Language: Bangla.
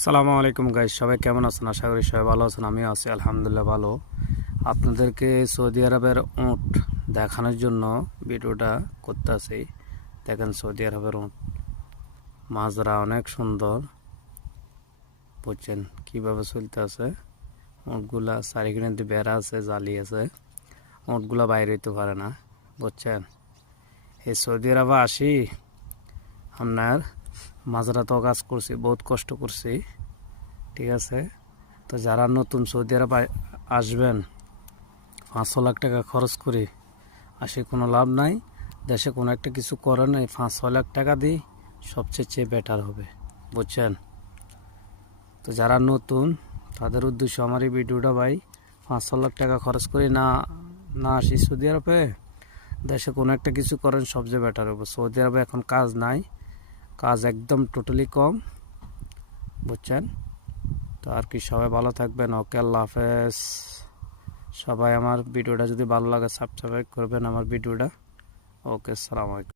সালামু আলাইকুম গাইস, সবাই কেমন আছেন? আশা করি সবাই ভালো আছেন। আমিও আছি আলহামদুলিল্লাহ ভালো। আপনাদেরকে সৌদি আরবের উট দেখানোর জন্য ভিডিওটা করতেছি। দেখেন সৌদি আরবের উট মাজরা অনেক সুন্দর, বুঝছেন কীভাবে চলতে আছে। উটগুলা চারিখানে বেড়া আছে, জালি আছে, উটগুলা বাইরে হইতে পারে না, বুঝছেন। এই সৌদি আরবে আসি আপনার মাজরা তো কাজ করছি, বহুত কষ্ট করছি, ঠিক আছে। তো যারা নতুন সৌদি আরব আসবেন, 500 লাখ টাকা খরচ করে আসে কোনো লাভ নাই। দেশে কোনো একটা কিছু করেন, এই 5-6 লাখ টাকা দিয়ে সবচেয়ে বেটার হবে, বুঝছেন। তো যারা নতুন তাদের উদ্দেশ্য আমার এই ভিডিওটা ভাই। 5-6 লাখ টাকা খরচ করে না না আসি সৌদি আরবে, দেশে কোনো একটা কিছু করেন সবচেয়ে বেটার হবে। সৌদি আরবে এখন কাজ নাই, কাজ একদম টোটালি কম, বুঝছেন। তো আর কি, সবাই ভালো থাকবেন। ওকে, আল্লাহ হাফেজ। সবাই আমার ভিডিওটা যদি ভালো লাগে সাবস্ক্রাইব করবেন আমার ভিডিওটা। ওকে, আসসালামু আলাইকুম।